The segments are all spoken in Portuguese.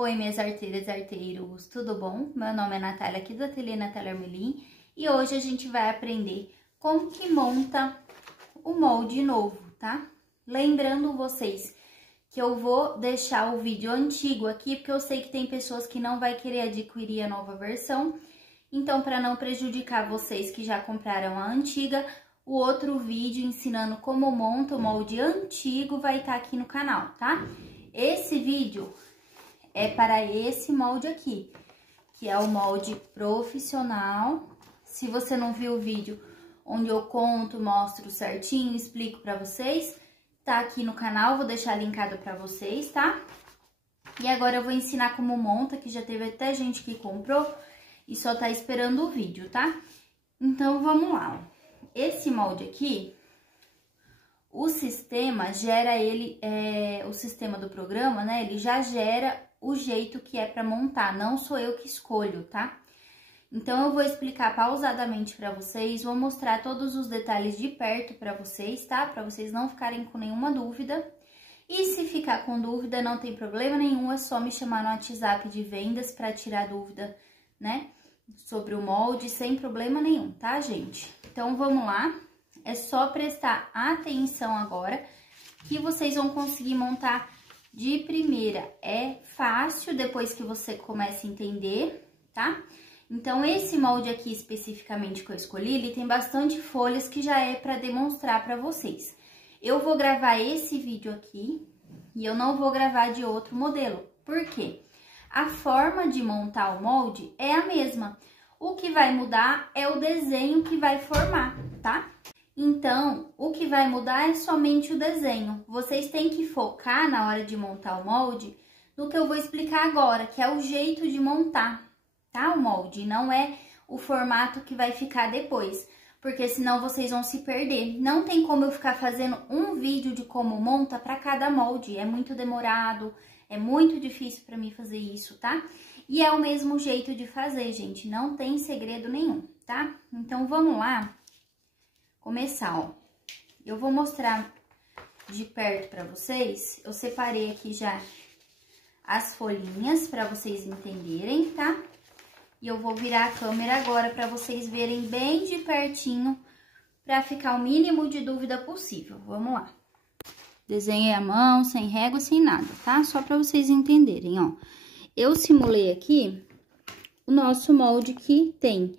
Oi, minhas arteiras e arteiros, tudo bom? Meu nome é Natália, aqui do Ateliê Natália Armelin, e hoje a gente vai aprender como que monta o molde novo, tá? Lembrando vocês que eu vou deixar o vídeo antigo aqui, porque eu sei que tem pessoas que não vai querer adquirir a nova versão, então para não prejudicar vocês que já compraram a antiga, o outro vídeo ensinando como monta o molde antigo vai estar aqui no canal, tá? Esse vídeo é para esse molde aqui, que é o molde profissional. Se você não viu o vídeo onde eu conto, mostro certinho, explico para vocês, tá aqui no canal, vou deixar linkado para vocês, tá? E agora eu vou ensinar como monta, que já teve até gente que comprou e só tá esperando o vídeo, tá? Então, vamos lá, ó. Esse molde aqui, o sistema gera ele, o sistema do programa, né? Ele já gera o jeito que é para montar, não sou eu que escolho, tá? Então, eu vou explicar pausadamente para vocês, vou mostrar todos os detalhes de perto para vocês, tá? Para vocês não ficarem com nenhuma dúvida. E se ficar com dúvida, não tem problema nenhum, é só me chamar no WhatsApp de vendas para tirar dúvida, né? Sobre o molde, sem problema nenhum, tá, gente? Então, vamos lá. É só prestar atenção agora que vocês vão conseguir montar de primeira. É fácil depois que você começa a entender, tá? Então, esse molde aqui especificamente que eu escolhi, ele tem bastante folhas que já é para demonstrar para vocês. Eu vou gravar esse vídeo aqui e eu não vou gravar de outro modelo. Por quê? A forma de montar o molde é a mesma. O que vai mudar é o desenho que vai formar, tá? Então, o que vai mudar é somente o desenho. Vocês têm que focar na hora de montar o molde no que eu vou explicar agora, que é o jeito de montar, tá? O molde, não é o formato que vai ficar depois, porque senão vocês vão se perder. Não tem como eu ficar fazendo um vídeo de como monta para cada molde, é muito demorado, é muito difícil para mim fazer isso, tá? E é o mesmo jeito de fazer, gente, não tem segredo nenhum, tá? Então, vamos lá começar, ó. Eu vou mostrar de perto para vocês. Eu separei aqui já as folhinhas para vocês entenderem, tá? E eu vou virar a câmera agora para vocês verem bem de pertinho, para ficar o mínimo de dúvida possível. Vamos lá. Desenhei a mão, sem régua, sem nada, tá? Só para vocês entenderem, ó. Eu simulei aqui o nosso molde que tem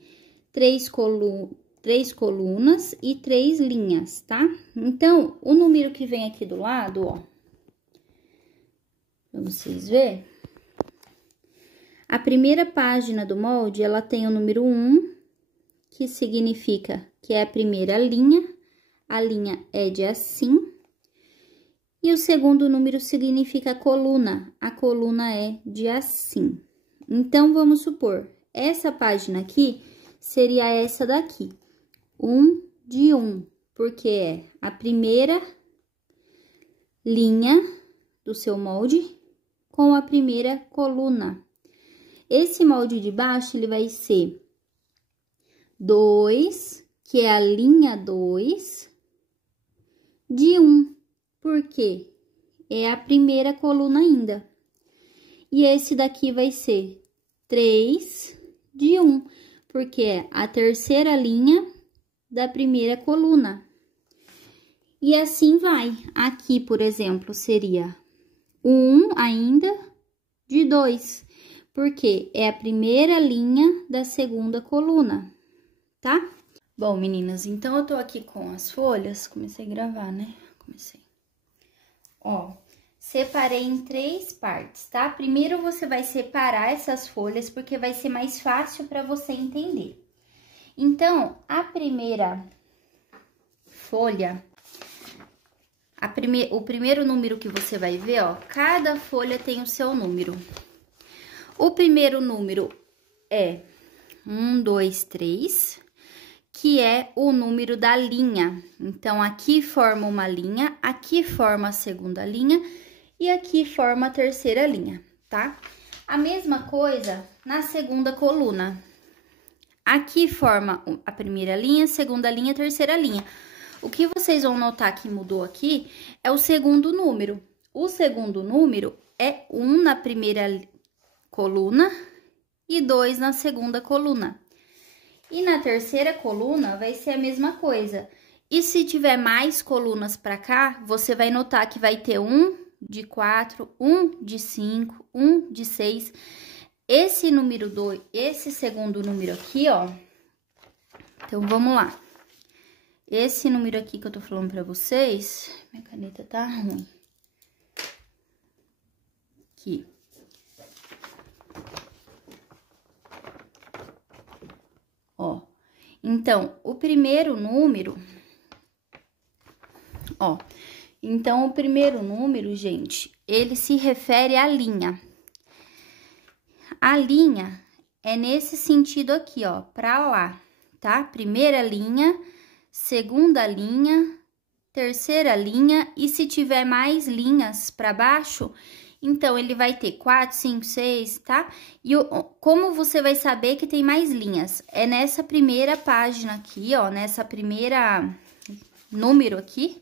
três colunas e 3 linhas, tá? Então, o número que vem aqui do lado, ó, pra vocês verem, a primeira página do molde, ela tem o número 1, que significa que é a primeira linha, a linha é de assim, e o segundo número significa coluna, a coluna é de assim. Então, vamos supor, essa página aqui seria essa daqui. 1 de 1, porque é a primeira linha do seu molde com a primeira coluna. Esse molde de baixo, ele vai ser 2, que é a linha 2 de 1, porque é a primeira coluna ainda. E esse daqui vai ser 3 de 1, porque é a terceira linha da primeira coluna. E assim vai. Aqui, por exemplo, seria 1 ainda de 2, porque é a primeira linha da segunda coluna, tá? Bom, meninas, então eu tô aqui com as folhas, comecei a gravar, né? Comecei. Ó, separei em 3 partes, tá? Primeiro você vai separar essas folhas, porque vai ser mais fácil para você entender. Então, a primeira folha, o primeiro número que você vai ver, ó, cada folha tem o seu número. O primeiro número é 1, 2, 3, que é o número da linha. Então, aqui forma uma linha, aqui forma a segunda linha e aqui forma a terceira linha, tá? A mesma coisa na segunda coluna. Aqui forma a primeira linha, segunda linha, terceira linha. O que vocês vão notar que mudou aqui é o segundo número. O segundo número é 1 na primeira coluna e 2 na segunda coluna. E na terceira coluna vai ser a mesma coisa. E se tiver mais colunas para cá, você vai notar que vai ter um de 4, um de 5, um de 6. Esse número 2, esse segundo número aqui, ó. Então, vamos lá. Esse número aqui que eu tô falando pra vocês, minha caneta tá ruim. Aqui. Ó, então, o primeiro número, ó, então, o primeiro número, gente, ele se refere à linha. A linha é nesse sentido aqui, ó, pra lá, tá? Primeira linha, segunda linha, terceira linha, e se tiver mais linhas pra baixo, então, ele vai ter 4, 5, 6, tá? E como você vai saber que tem mais linhas? É nessa primeira página aqui, ó, nessa primeira número aqui.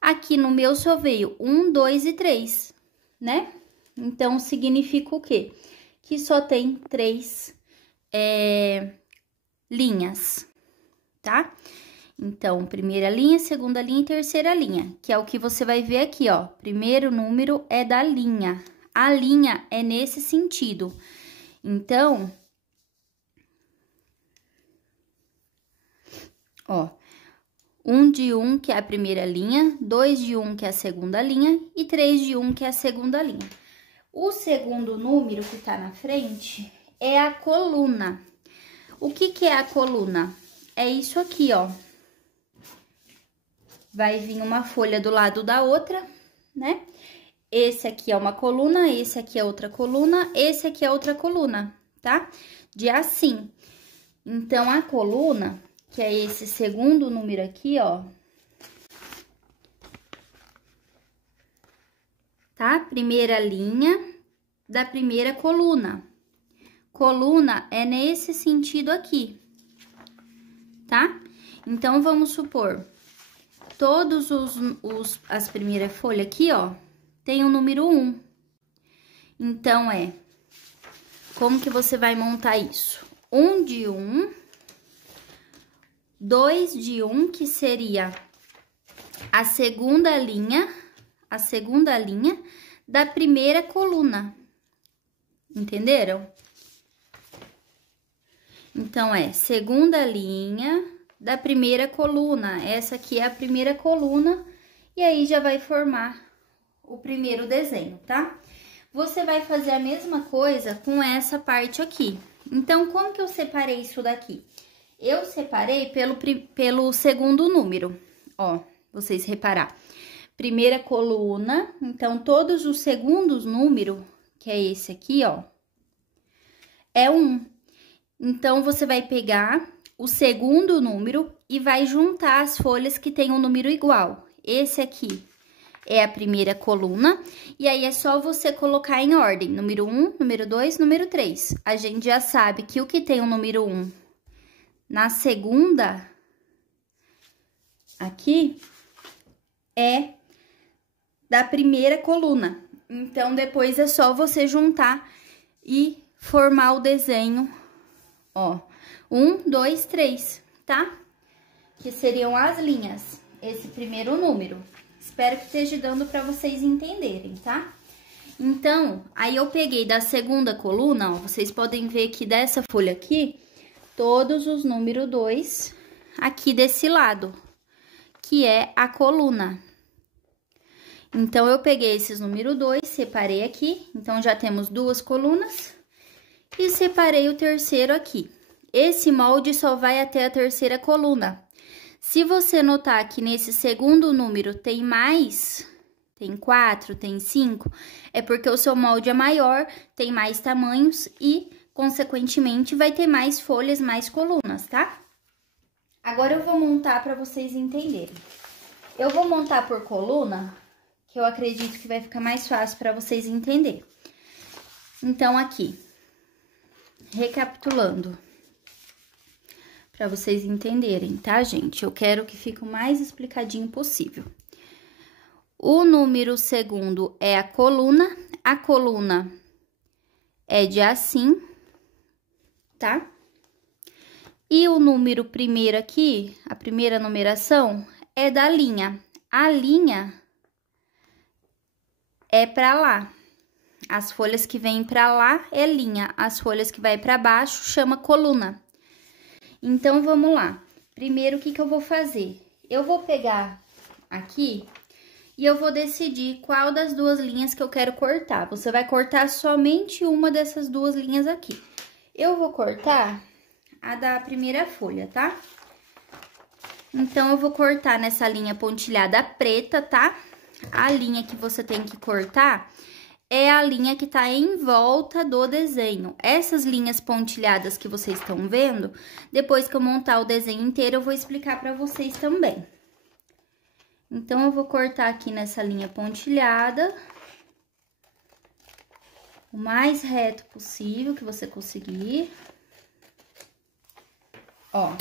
Aqui no meu só veio 1, 2 e 3, né? Então, significa o quê? Que só tem 3 linhas, tá? Então, primeira linha, segunda linha e terceira linha, que é o que você vai ver aqui, ó. Primeiro número é da linha. A linha é nesse sentido. Então, ó, 1 de 1, que é a primeira linha, 2 de 1, que é a segunda linha, e 3 de 1, que é a segunda linha. O segundo número que tá na frente é a coluna. O que é a coluna? É isso aqui, ó. Vai vir uma folha do lado da outra, né? Esse aqui é uma coluna, esse aqui é outra coluna, esse aqui é outra coluna, tá? De assim. Então, a coluna, que é esse segundo número aqui, ó. Tá? Primeira linha da primeira coluna. Coluna é nesse sentido aqui, tá? Então, vamos supor... Todos as primeiras folhas aqui, ó, tem o número 1. Então, como que você vai montar isso? 1 de 1, 2 de 1, que seria a segunda linha da primeira coluna. Entenderam? Então, segunda linha da primeira coluna. Essa aqui é a primeira coluna, e aí já vai formar o primeiro desenho, tá? Você vai fazer a mesma coisa com essa parte aqui. Então, como que eu separei isso daqui? Eu separei pelo segundo número, ó, vocês reparar. Primeira coluna, então, todos os segundos números, que é esse aqui, ó, é 1. Então, você vai pegar o segundo número e vai juntar as folhas que tem um número igual. Esse aqui é a primeira coluna, e aí é só você colocar em ordem, número 1, número 2, número 3. A gente já sabe que o que tem o número 1 na segunda, aqui, é da primeira coluna. Então, depois é só você juntar e formar o desenho, ó. 1, 2, 3, tá? Que seriam as linhas, esse primeiro número. Espero que esteja dando para vocês entenderem, tá? Então, aí eu peguei da segunda coluna, ó, vocês podem ver que dessa folha aqui, todos os números 2 aqui desse lado, que é a coluna. Então, eu peguei esses número 2, separei aqui, então já temos 2 colunas, e separei o terceiro aqui. Esse molde só vai até a terceira coluna. Se você notar que nesse segundo número tem mais, tem 4, tem 5, é porque o seu molde é maior, tem mais tamanhos e, consequentemente, vai ter mais folhas, mais colunas, tá? Agora, eu vou montar para vocês entenderem. Eu vou montar por coluna, que eu acredito que vai ficar mais fácil para vocês entenderem. Então, aqui, recapitulando, para vocês entenderem, tá, gente? Eu quero que fique o mais explicadinho possível. O número segundo é a coluna é de assim, tá? E o número primeiro aqui, a primeira numeração, é da linha. A linha é pra lá. As folhas que vêm pra lá é linha, as folhas que vai pra baixo chama coluna. Então, vamos lá. Primeiro, o que que eu vou fazer? Eu vou pegar aqui e eu vou decidir qual das duas linhas que eu quero cortar. Você vai cortar somente uma dessas duas linhas aqui. Eu vou cortar a da primeira folha, tá? Então, eu vou cortar nessa linha pontilhada preta, tá? A linha que você tem que cortar é a linha que tá em volta do desenho. Essas linhas pontilhadas que vocês estão vendo, depois que eu montar o desenho inteiro, eu vou explicar pra vocês também. Então, eu vou cortar aqui nessa linha pontilhada, o mais reto possível que você conseguir. Ó.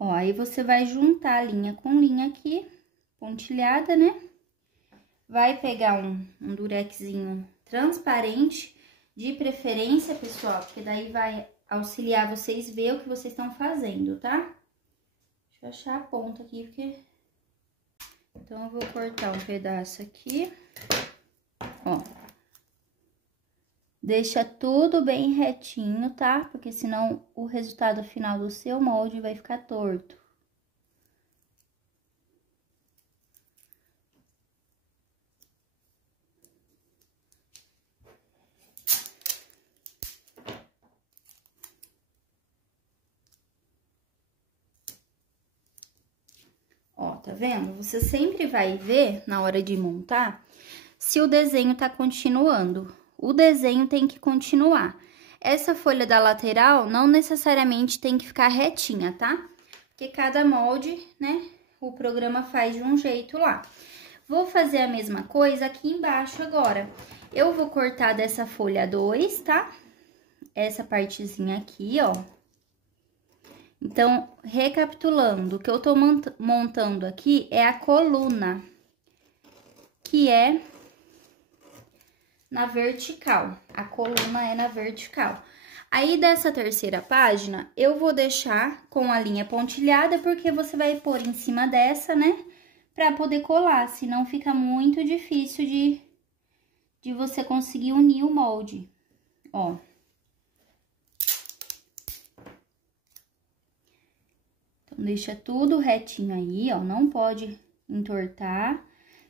Ó, aí você vai juntar linha com linha aqui, pontilhada, né? Vai pegar um durexzinho transparente, de preferência, pessoal, porque daí vai auxiliar vocês ver o que vocês estão fazendo, tá? Deixa eu achar a ponta aqui, porque... Então, eu vou cortar um pedaço aqui, ó. Deixa tudo bem retinho, tá? Porque senão o resultado final do seu molde vai ficar torto. Ó, tá vendo? Você sempre vai ver, na hora de montar, se o desenho tá continuando. O desenho tem que continuar. Essa folha da lateral não necessariamente tem que ficar retinha, tá? Porque cada molde, né, o programa faz de um jeito lá. Vou fazer a mesma coisa aqui embaixo agora. Eu vou cortar dessa folha 2, tá? Essa partezinha aqui, ó. Então, recapitulando, o que eu tô montando aqui é a coluna, que é na vertical. A coluna é na vertical. Aí, dessa terceira página, eu vou deixar com a linha pontilhada, porque você vai pôr em cima dessa, né? Pra poder colar, senão fica muito difícil de você conseguir unir o molde, ó. Então, deixa tudo retinho aí, ó, não pode entortar,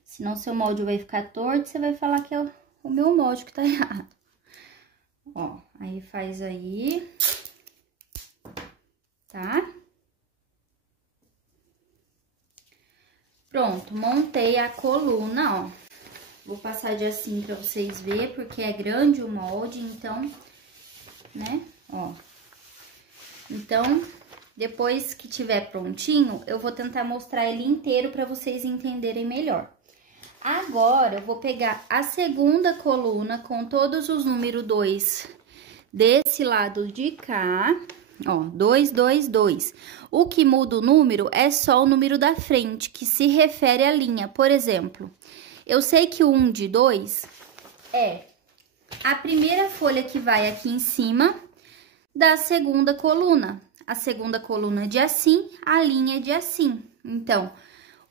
senão seu molde vai ficar torto, você vai falar que é o meu molde que tá errado. Ó, aí faz aí, tá? Pronto, montei a coluna, ó. Vou passar de assim pra vocês verem, porque é grande o molde, então, né, ó. Então, depois que tiver prontinho, eu vou tentar mostrar ele inteiro pra vocês entenderem melhor. Agora, eu vou pegar a segunda coluna com todos os números 2 desse lado de cá, ó, 2, 2, 2. O que muda o número é só o número da frente, que se refere à linha. Por exemplo, eu sei que o 1 de 2 é a primeira folha que vai aqui em cima da segunda coluna. A segunda coluna de assim, a linha de assim. Então,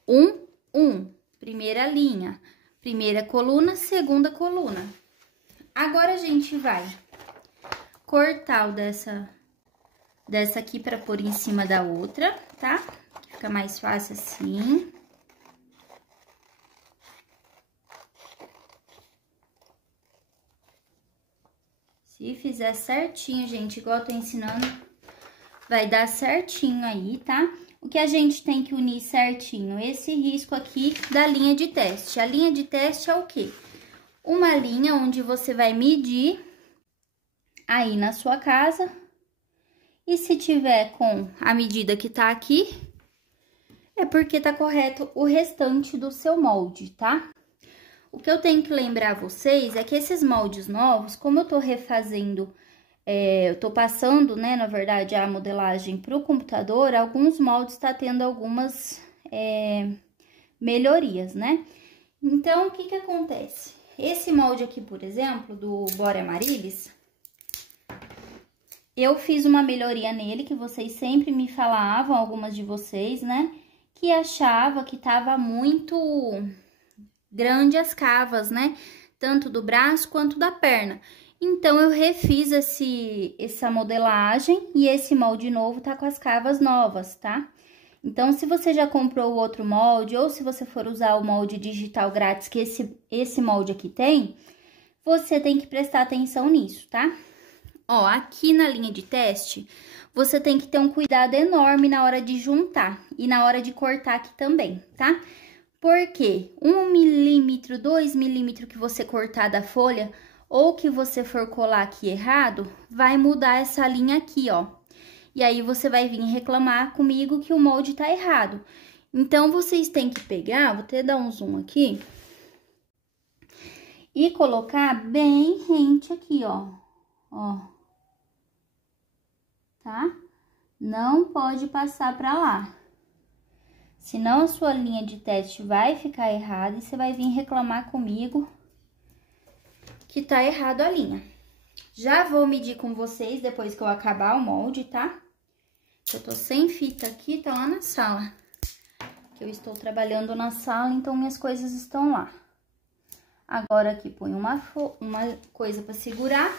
1, 1. Primeira linha, primeira coluna, segunda coluna. Agora, a gente vai cortar o dessa aqui pra pôr em cima da outra, tá? Fica mais fácil assim. Se fizer certinho, gente, igual eu tô ensinando, vai dar certinho aí, tá? O que a gente tem que unir certinho? Esse risco aqui da linha de teste. A linha de teste é o quê? Uma linha onde você vai medir aí na sua casa. E se tiver com a medida que tá aqui, é porque tá correto o restante do seu molde, tá? O que eu tenho que lembrar vocês é que esses moldes novos, como eu tô refazendo... eu tô passando, né, na verdade, a modelagem pro computador, alguns moldes tá tendo algumas melhorias, né? Então, o que que acontece? Esse molde aqui, por exemplo, do Bore Amaryllis, eu fiz uma melhoria nele, que vocês sempre me falavam, algumas de vocês, né? Que achava que tava muito grande as cavas, né? Tanto do braço quanto da perna. Então, eu refiz essa modelagem e esse molde novo tá com as cavas novas, tá? Então, se você já comprou o outro molde, ou se você for usar o molde digital grátis que esse molde aqui tem, você tem que prestar atenção nisso, tá? Ó, aqui na linha de teste, você tem que ter um cuidado enorme na hora de juntar e na hora de cortar aqui também, tá? Porque 1 milímetro, 2 milímetros que você cortar da folha, ou que você for colar aqui errado, vai mudar essa linha aqui, ó. E aí, você vai vir reclamar comigo que o molde tá errado. Então, vocês têm que pegar, vou até dar um zoom aqui, e colocar bem rente aqui, ó. Ó. Tá? Não pode passar pra lá. Senão, a sua linha de teste vai ficar errada e você vai vir reclamar comigo que tá errado a linha. Já vou medir com vocês depois que eu acabar o molde, tá? Eu tô sem fita aqui, tá lá na sala. Eu estou trabalhando na sala, então minhas coisas estão lá. Agora aqui põe uma coisa pra segurar.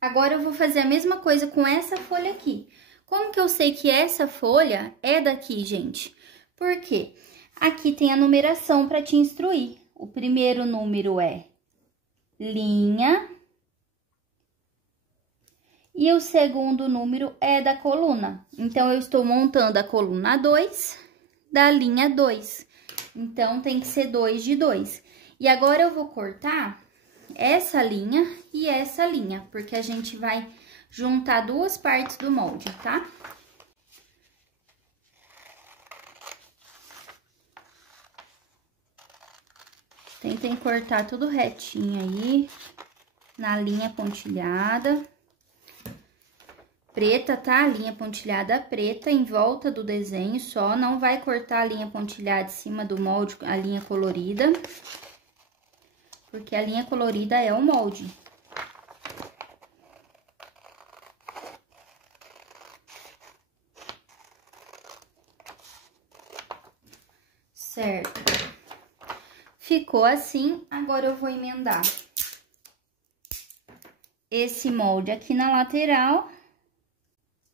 Agora eu vou fazer a mesma coisa com essa folha aqui. Como que eu sei que essa folha é daqui, gente? Por quê? Aqui tem a numeração para te instruir. O primeiro número é linha. E o segundo número é da coluna. Então, eu estou montando a coluna 2 da linha 2. Então, tem que ser 2 de 2. E agora, eu vou cortar essa linha e essa linha, porque a gente vai juntar duas partes do molde, tá? Tentem cortar tudo retinho aí, na linha pontilhada. Preta, tá? A linha pontilhada preta em volta do desenho só, não vai cortar a linha pontilhada em cima do molde, a linha colorida. Porque a linha colorida é o molde. Certo. Ficou assim, agora eu vou emendar esse molde aqui na lateral,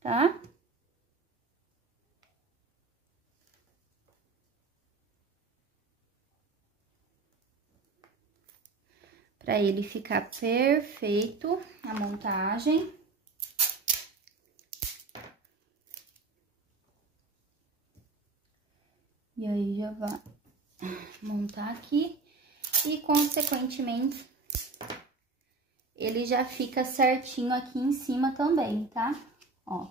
tá? Pra ele ficar perfeito a montagem. E aí, já vai montar aqui e, consequentemente, ele já fica certinho aqui em cima também, tá? Ó.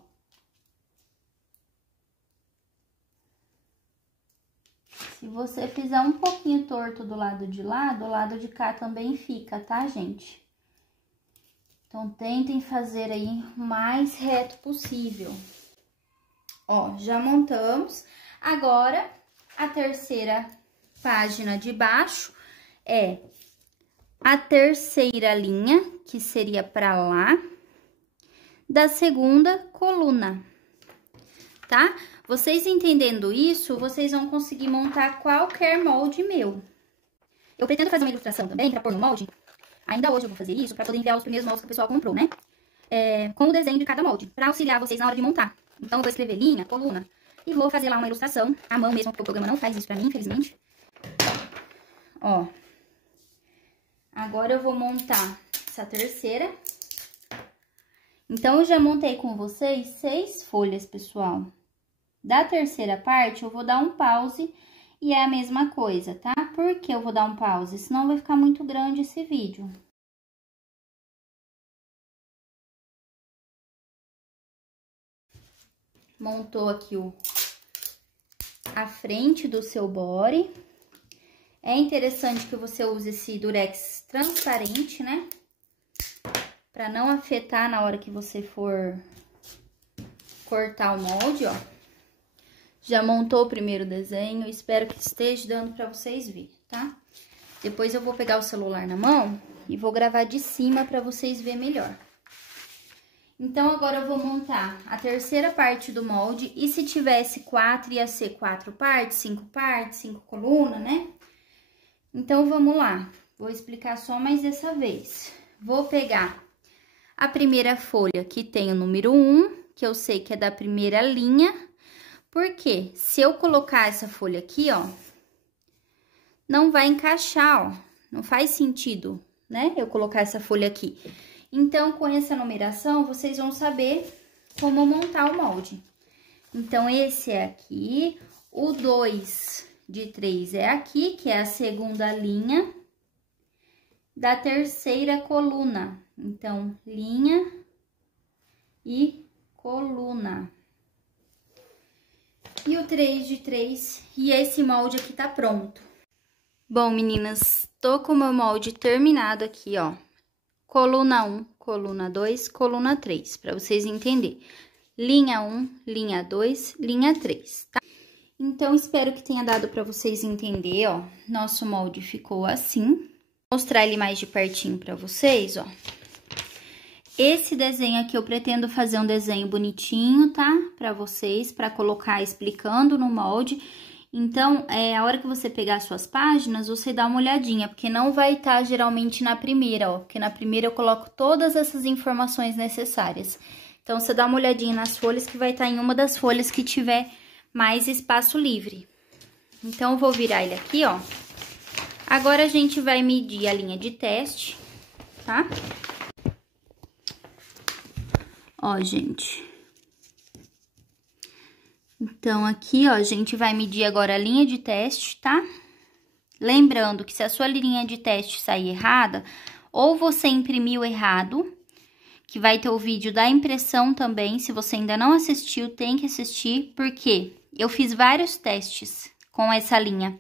Se você fizer um pouquinho torto do lado de lá, do lado de cá também fica, tá, gente? Então, tentem fazer aí o mais reto possível. Ó, já montamos. Agora, a terceira página de baixo é a terceira linha, que seria pra lá, da segunda coluna, tá? Vocês entendendo isso, vocês vão conseguir montar qualquer molde meu. Eu pretendo fazer uma ilustração também pra pôr no molde. Ainda hoje eu vou fazer isso pra poder enviar os primeiros moldes que o pessoal comprou, né? Com o desenho de cada molde, pra auxiliar vocês na hora de montar. Então, eu vou escrever linha, coluna, e vou fazer lá uma ilustração, à mão mesmo, porque o programa não faz isso pra mim, infelizmente. Ó. Agora, eu vou montar essa terceira. Então, eu já montei com vocês 6 folhas, pessoal. Da terceira parte, eu vou dar um pause e é a mesma coisa, tá? Por que eu vou dar um pause? Senão vai ficar muito grande esse vídeo. Montou aqui a frente do seu body. É interessante que você use esse durex transparente, né? Pra não afetar na hora que você for cortar o molde, ó. Já montou o primeiro desenho, espero que esteja dando pra vocês verem, tá? Depois eu vou pegar o celular na mão e vou gravar de cima pra vocês verem melhor. Então, agora eu vou montar a terceira parte do molde, e se tivesse 4, ia ser 4 partes, 5 colunas, né? Então, vamos lá. Vou explicar só mais dessa vez. Vou pegar a primeira folha, que tem o número 1, que eu sei que é da primeira linha, porque se eu colocar essa folha aqui, ó, não vai encaixar, ó, não faz sentido, né, eu colocar essa folha aqui. Então, com essa numeração, vocês vão saber como montar o molde. Então, esse é aqui, o 2 de 3 é aqui, que é a segunda linha da terceira coluna. Então, linha e coluna. E o 3 de 3, e esse molde aqui tá pronto. Bom, meninas, tô com o meu molde terminado aqui, ó. Coluna 1, coluna 2, coluna 3, pra vocês entenderem. Linha 1, linha 2, linha 3, tá? Então, espero que tenha dado pra vocês entender, ó. Nosso molde ficou assim. Vou mostrar ele mais de pertinho pra vocês, ó. Esse desenho aqui eu pretendo fazer um desenho bonitinho, tá? Pra vocês, pra colocar explicando no molde. Então, a hora que você pegar as suas páginas, você dá uma olhadinha, porque não vai estar geralmente na primeira, ó. Porque na primeira eu coloco todas essas informações necessárias. Então, você dá uma olhadinha nas folhas, que vai estar em uma das folhas que tiver mais espaço livre. Então, eu vou virar ele aqui, ó. Agora, a gente vai medir a linha de teste, tá? Ó, gente. Então, aqui, ó, a gente vai medir agora a linha de teste, tá? Lembrando que se a sua linha de teste sair errada, ou você imprimiu errado, que vai ter o vídeo da impressão também, se você ainda não assistiu, tem que assistir, porque eu fiz vários testes com essa linha.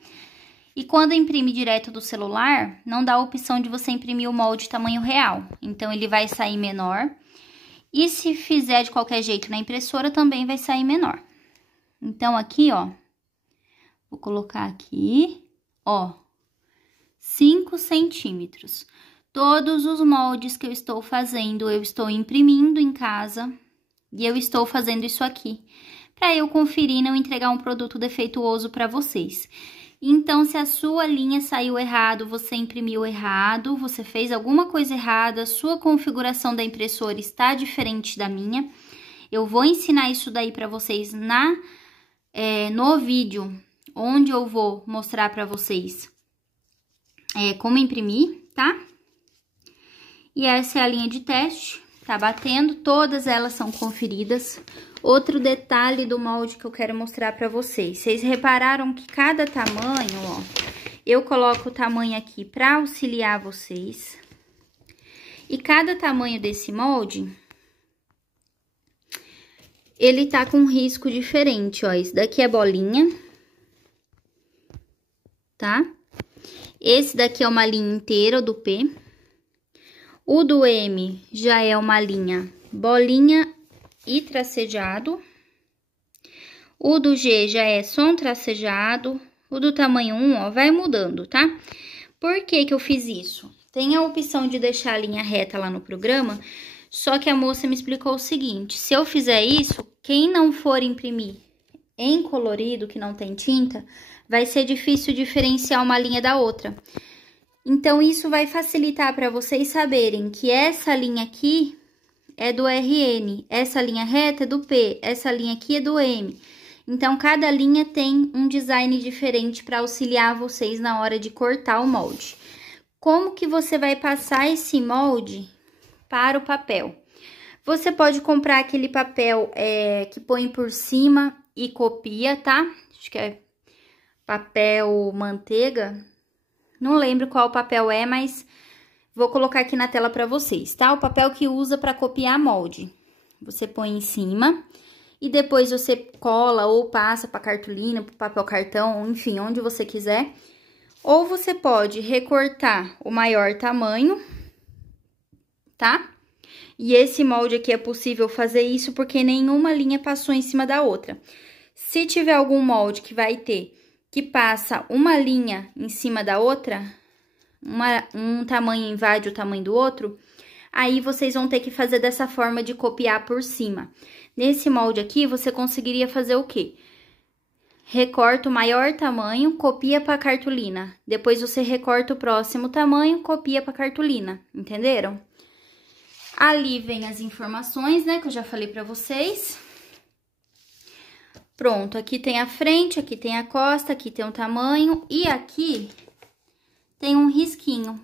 E quando imprime direto do celular, não dá a opção de você imprimir o molde tamanho real. Então, ele vai sair menor. E se fizer de qualquer jeito na impressora, também vai sair menor. Então, aqui, ó, vou colocar aqui, ó, 5 centímetros. Todos os moldes que eu estou fazendo, eu estou imprimindo em casa e eu estou fazendo isso aqui, para eu conferir e não entregar um produto defeituoso para vocês. Então, se a sua linha saiu errado, você imprimiu errado, você fez alguma coisa errada, a sua configuração da impressora está diferente da minha, eu vou ensinar isso daí para vocês no vídeo, onde eu vou mostrar para vocês como imprimir, tá? E essa é a linha de teste, tá batendo, todas elas são conferidas. Outro detalhe do molde que eu quero mostrar pra vocês. Vocês repararam que cada tamanho, ó, eu coloco o tamanho aqui pra auxiliar vocês. E cada tamanho desse molde, ele tá com um risco diferente, ó. Esse daqui é bolinha, tá? Esse daqui é uma linha inteira do P. O do M já é uma linha bolinha e tracejado. O do G já é só um tracejado. O do tamanho 1, ó, vai mudando, tá? Por que que eu fiz isso? Tem a opção de deixar a linha reta lá no programa, só que a moça me explicou o seguinte: se eu fizer isso, quem não for imprimir em colorido, que não tem tinta, vai ser difícil diferenciar uma linha da outra. Então, isso vai facilitar para vocês saberem que essa linha aqui é do RN, essa linha reta é do P, essa linha aqui é do M. Então, cada linha tem um design diferente para auxiliar vocês na hora de cortar o molde. Como que você vai passar esse molde para o papel? Você pode comprar aquele papel que põe por cima e copia, tá? Acho que é papel manteiga. Não lembro qual papel é, mas vou colocar aqui na tela para vocês, tá? O papel que usa para copiar molde. Você põe em cima e depois você cola ou passa para cartolina, para papel cartão, enfim, onde você quiser. Ou você pode recortar o maior tamanho, tá? E esse molde aqui é possível fazer isso porque nenhuma linha passou em cima da outra. Se tiver algum molde que vai ter, que passa uma linha em cima da outra, um tamanho invade o tamanho do outro, aí vocês vão ter que fazer dessa forma de copiar por cima. Nesse molde aqui, você conseguiria fazer o quê? Recorta o maior tamanho, copia para cartolina. Depois você recorta o próximo tamanho, copia para cartolina. Entenderam? Ali vem as informações, né, que eu já falei para vocês. Pronto, aqui tem a frente, aqui tem a costa, aqui tem o tamanho e aqui tem um risquinho.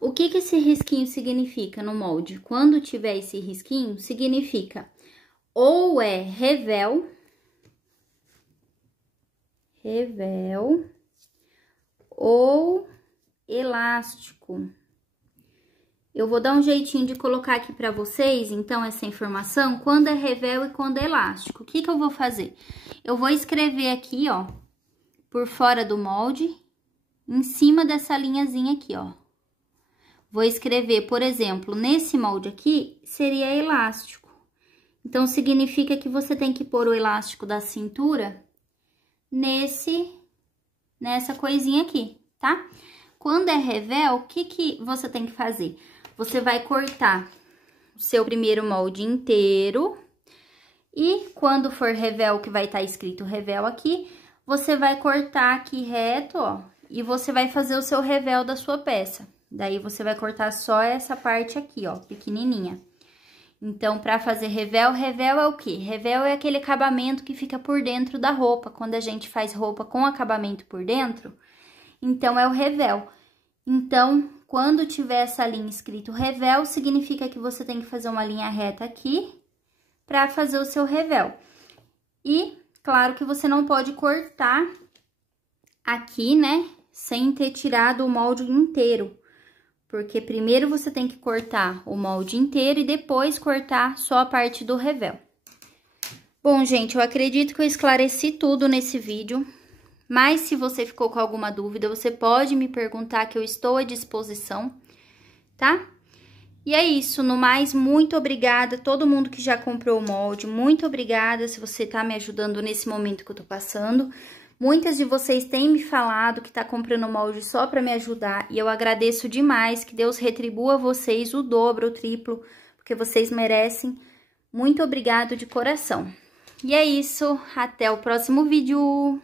O que que esse risquinho significa no molde? Quando tiver esse risquinho, significa ou é revel, ou elástico. Eu vou dar um jeitinho de colocar aqui pra vocês, então, essa informação, quando é revel e quando é elástico. O que que eu vou fazer? Eu vou escrever aqui, ó, por fora do molde, em cima dessa linhazinha aqui, ó. Vou escrever, por exemplo, nesse molde aqui, seria elástico. Então, significa que você tem que pôr o elástico da cintura nessa coisinha aqui, tá? Quando é revel, o que que você tem que fazer? Você vai cortar o seu primeiro molde inteiro e quando for revel, que vai estar escrito revel aqui, você vai cortar aqui reto, ó, e você vai fazer o seu revel da sua peça. Daí, você vai cortar só essa parte aqui, ó, pequenininha. Então, para fazer revel, revel é o quê? Revel é aquele acabamento que fica por dentro da roupa. Quando a gente faz roupa com acabamento por dentro, então é o revel. Então, quando tiver essa linha escrito revel, significa que você tem que fazer uma linha reta aqui para fazer o seu revel. E, claro que você não pode cortar aqui, né, sem ter tirado o molde inteiro. Porque primeiro você tem que cortar o molde inteiro e depois cortar só a parte do revel. Bom, gente, eu acredito que eu esclareci tudo nesse vídeo. Mas se você ficou com alguma dúvida, você pode me perguntar que eu estou à disposição, tá? E é isso, no mais, muito obrigada a todo mundo que já comprou o molde. Muito obrigada se você tá me ajudando nesse momento que eu tô passando. Muitas de vocês têm me falado que tá comprando molde só para me ajudar e eu agradeço demais, que Deus retribua vocês o dobro, o triplo, porque vocês merecem. Muito obrigado de coração. E é isso, até o próximo vídeo!